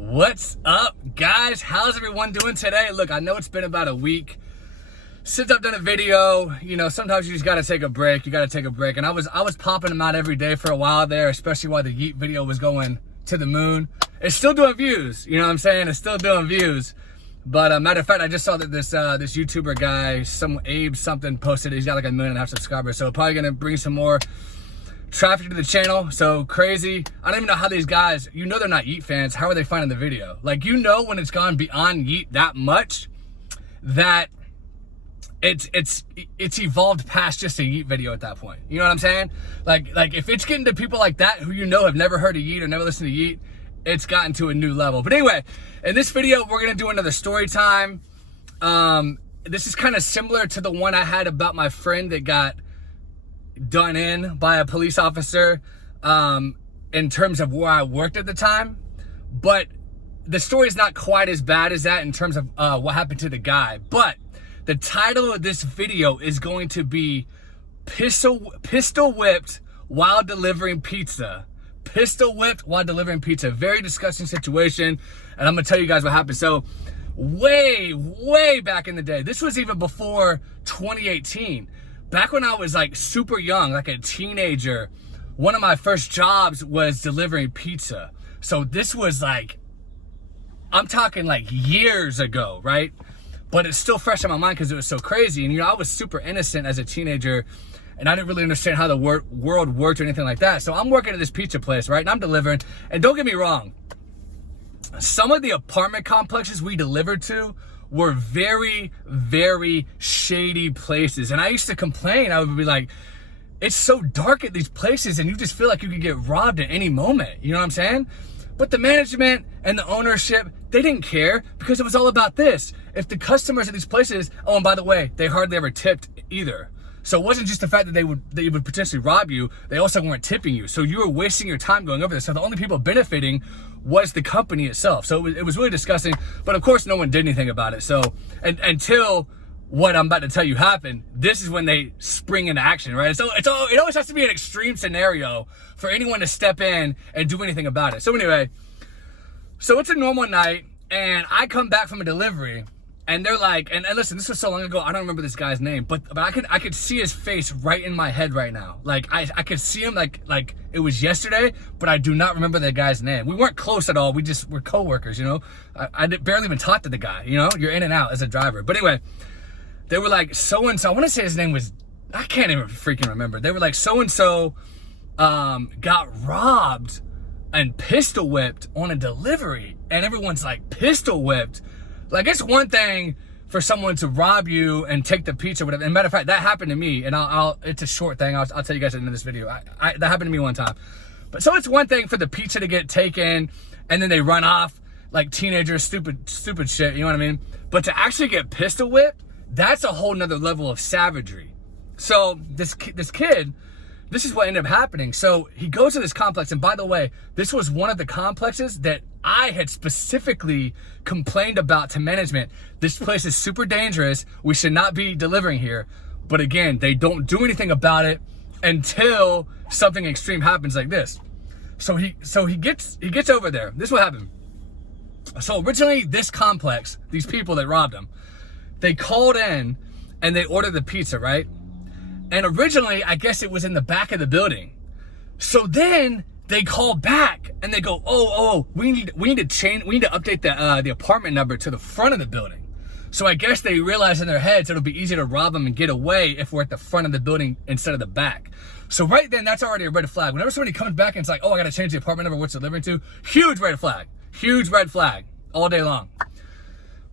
What's up, guys? How's everyone doing today? Look, I know it's been about a week since I've done a video. You know, sometimes you just gotta take a break. You gotta take a break. And I was popping them out every day for a while there, especially while the Yeet video was going to the moon. It's still doing views. You know what I'm saying? It's still doing views. But matter of fact, I just saw that this YouTuber guy, some Abe something, posted. He's got like 1.5 million subscribers. So probably gonna bring some more traffic to the channel. So crazy. I don't even know how these guys, you know, they're not Yeet fans. How are they finding the video? Like, you know, when it's gone beyond Yeet that much, that it's evolved past just a Yeet video at that point. You know what I'm saying? Like if it's getting to people like that who, you know, have never heard of Yeet or never listened to Yeet, it's gotten to a new level. But anyway, in this video, we're gonna do another story time. This is kind of similar to the one I had about my friend that got done in by a police officer in terms of where I worked at the time, but the story is not quite as bad as that in terms of what happened to the guy. But the title of this video is going to be pistol whipped while delivering pizza. Pistol whipped while delivering pizza. Very disgusting situation, and I'm gonna tell you guys what happened. So way back in the day, this was even before 2018. Back when I was like super young, like a teenager, one of my first jobs was delivering pizza. So this was like, I'm talking like years ago, right? But it's still fresh in my mind because it was so crazy. And you know, I was super innocent as a teenager, and I didn't really understand how the world worked or anything like that. So I'm working at this pizza place, right? And I'm delivering. And don't get me wrong, some of the apartment complexes we delivered to were very shady places. And I used to complain. I would be like, it's so dark at these places and you just feel like you could get robbed at any moment. You know what I'm saying? But the management and the ownership, they didn't care because it was all about this. If the customers at these places, oh, and by the way, they hardly ever tipped either. So it wasn't just the fact that they would potentially rob you, they also weren't tipping you. So you were wasting your time going over this. So the only people benefiting was the company itself. So it was really disgusting, but of course no one did anything about it. So until what I'm about to tell you happened, this is when they spring into action, right? So it always has to be an extreme scenario for anyone to step in and do anything about it. So anyway, so it's a normal night and I come back from a delivery. And they're like, and listen, this was so long ago, I don't remember this guy's name, but I could see his face right in my head right now. Like I could see him like it was yesterday, but I do not remember the guy's name. We weren't close at all. We just were coworkers, you know. I barely even talked to the guy, you know. You're in and out as a driver. But anyway, they were like, so-and-so, I want to say his name was, I can't even freaking remember. They were like, so-and-so got robbed and pistol whipped on a delivery. And everyone's like, pistol whipped? Like, it's one thing for someone to rob you and take the pizza or whatever. And matter of fact, that happened to me. And it's a short thing. I'll tell you guys at the end of this video. That happened to me one time. But so it's one thing for the pizza to get taken and then they run off like teenagers, stupid shit. You know what I mean? But to actually get pistol whipped, that's a whole nother level of savagery. So this kid, this is what ended up happening. So he goes to this complex, and by the way, this was one of the complexes that I had specifically complained about to management. This place is super dangerous. We should not be delivering here. But again, they don't do anything about it until something extreme happens like this. So he gets over there. This is what happened. So originally, this complex, these people that robbed him, they called in and they ordered the pizza, right? And originally, I guess it was in the back of the building. So then they call back and they go, oh, we need to update the apartment number to the front of the building. So I guess they realized in their heads it'll be easier to rob them and get away if we're at the front of the building instead of the back. So right then, that's already a red flag. Whenever somebody comes back and it's like, oh, I gotta change the apartment number, what's delivering to? Huge red flag all day long.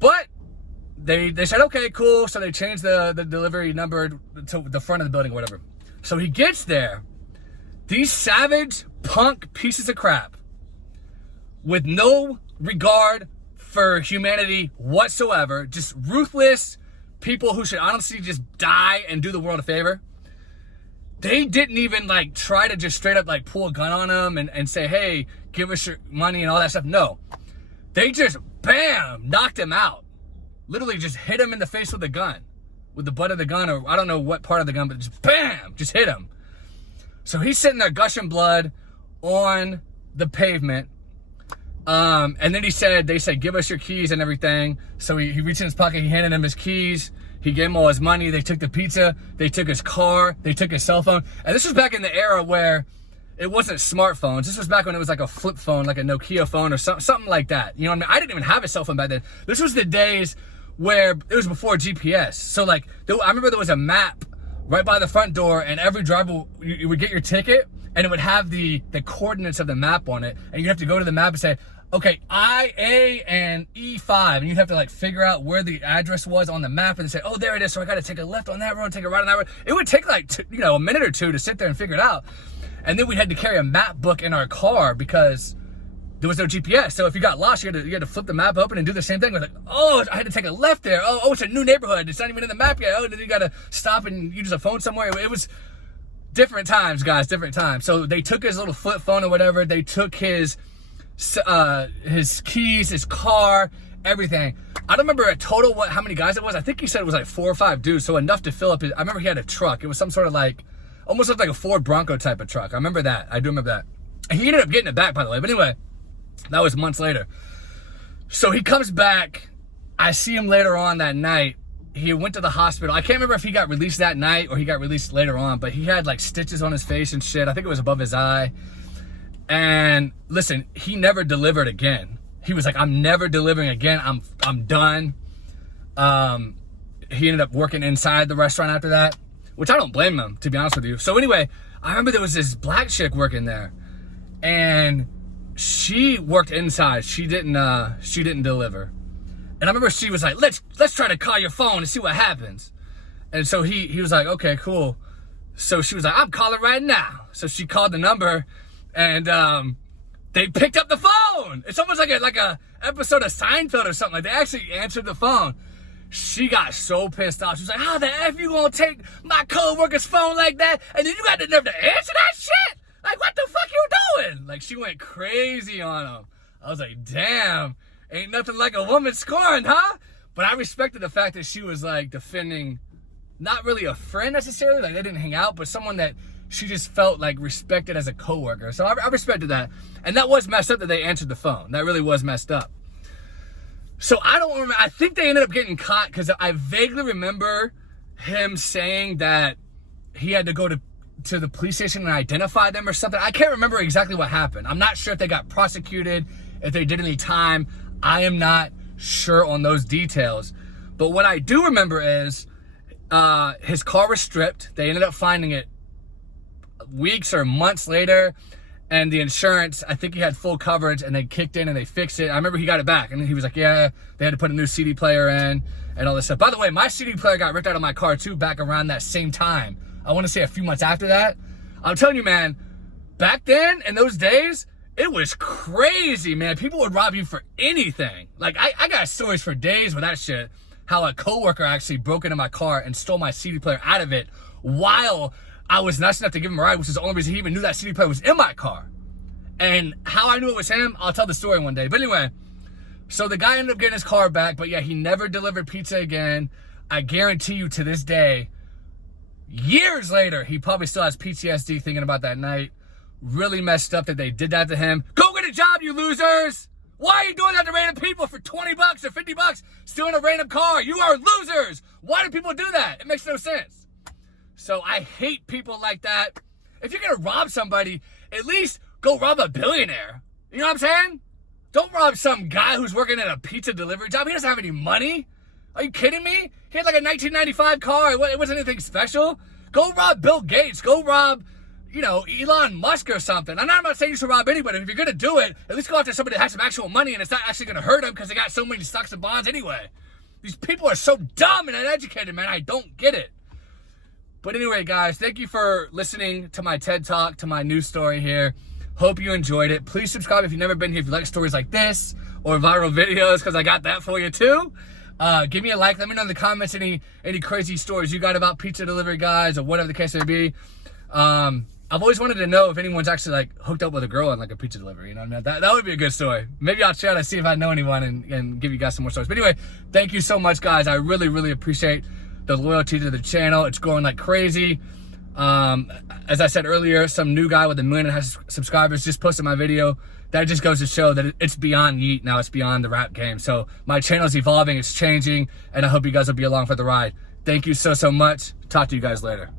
But they said, okay, cool. So they changed the delivery number to the front of the building or whatever. So he gets there. These savage punk pieces of crap with no regard for humanity whatsoever, just ruthless people who should honestly just die and do the world a favor. They didn't even like try to just straight up like pull a gun on him and say, hey, give us your money and all that stuff. No, they just bam, knocked him out. Literally just hit him in the face with a gun, with the butt of the gun, or I don't know what part of the gun, but just bam, just hit him. So he's sitting there gushing blood on the pavement. And then they said, give us your keys and everything. So he reached in his pocket, he handed him his keys. He gave him all his money. They took the pizza. They took his car. They took his cell phone. And this was back in the era where it wasn't smartphones. This was back when it was like a flip phone, like a Nokia phone or something like that. You know what I mean? I didn't even have a cell phone back then. This was the days where it was before GPS. So like, I remember there was a map right by the front door, and every driver, you would get your ticket, and it would have the coordinates of the map on it. And you'd have to go to the map and say, okay, IA and E5, and you'd have to like figure out where the address was on the map and say, oh, there it is, so I gotta take a left on that road, take a right on that road. It would take like, a minute or two to sit there and figure it out. And then we had to carry a map book in our car because there was no GPS. So if you got lost, you had to flip the map open and do the same thing. It was like, oh, I had to take a left there. Oh, it's a new neighborhood. It's not even in the map yet. Oh, then you gotta stop and use a phone somewhere. It was different times, guys, different times. So they took his little flip phone or whatever. They took his keys, his car, everything. I don't remember a total how many guys it was. I think he said it was like 4 or 5 dudes, so enough to fill up his. I remember he had a truck. It was some sort of like, almost looked like a Ford Bronco type of truck. I remember that. I do remember that. He ended up getting it back, by the way. But anyway, that was months later. So he comes back. I see him later on that night. He went to the hospital. I can't remember if he got released that night or he got released later on, but he had like stitches on his face and shit. I think it was above his eye. And listen, he never delivered again. He was like, I'm never delivering again. I'm done. He ended up working inside the restaurant after that, which I don't blame him, to be honest with you. So anyway, I remember there was this black chick working there, and she worked inside. She didn't deliver. And I remember she was like, let's try to call your phone and see what happens. And so he was like, okay, cool. So she was like, I'm calling right now. So she called the number. And they picked up the phone. It's almost like a episode of Seinfeld or something. Like they actually answered the phone. She got so pissed off. She was like, how the F you gonna take my co-worker's phone like that? And then you got the nerve to answer that shit? Like, what the fuck you doing? Like, she went crazy on him. I was like, damn, ain't nothing like a woman scoring, huh? But I respected the fact that she was like defending, not really a friend necessarily, like they didn't hang out, but someone that she just felt like respected as a coworker. So I respected that. And that was messed up that they answered the phone. That really was messed up. So I don't remember. I think they ended up getting caught because I vaguely remember him saying that he had to go to the police station and identify them or something. I can't remember exactly what happened. I'm not sure if they got prosecuted, if they did any time. I am not sure on those details. But what I do remember is his car was stripped. They ended up finding it weeks or months later, and the insurance, I think he had full coverage, and they kicked in and they fixed it. I remember he got it back, and then he was like, yeah, they had to put a new CD player in and all this stuff. By the way, my CD player got ripped out of my car too back around that same time. I want to say a few months after that. I'm telling you, man, back then, in those days, it was crazy, man. People would rob you for anything. Like, I got stories for days with that shit, how a coworker actually broke into my car and stole my CD player out of it while I was nice enough to give him a ride, which is the only reason he even knew that CD player was in my car. And how I knew it was him, I'll tell the story one day. But anyway, so the guy ended up getting his car back, but yeah, he never delivered pizza again. I guarantee you to this day, years later, he probably still has PTSD thinking about that night. Really messed up that they did that to him. Go get a job, you losers! Why are you doing that to random people for 20 bucks or 50 bucks, stealing a random car? You are losers! Why do people do that? It makes no sense. So I hate people like that. If you're gonna rob somebody, at least go rob a billionaire. You know what I'm saying? Don't rob some guy who's working at a pizza delivery job. He doesn't have any money. Are you kidding me? He had like a 1995 car. It wasn't anything special. Go rob Bill Gates. Go rob, Elon Musk or something. I'm not saying you should rob anybody. If you're gonna do it, at least go after somebody that has some actual money and it's not actually gonna hurt them because they got so many stocks and bonds anyway. These people are so dumb and uneducated, man. I don't get it. But anyway, guys, thank you for listening to my TED Talk, to my news story here. Hope you enjoyed it. Please subscribe if you've never been here, if you like stories like this or viral videos, because I got that for you too. Give me a like. Let me know in the comments any crazy stories you got about pizza delivery guys or whatever the case may be. I've always wanted to know if anyone's actually like hooked up with a girl on like a pizza delivery. You know what I mean? That would be a good story. Maybe I'll try to see if I know anyone and give you guys some more stories. But anyway, thank you so much, guys. I really, really appreciate the loyalty to the channel. It's growing like crazy. As I said earlier, some new guy with 1.5 million subscribers just posted my video. That just goes to show that it's beyond Yeet now. It's beyond the rap game. So my channel's evolving, it's changing, and I hope you guys will be along for the ride. Thank you so much. Talk to you guys later.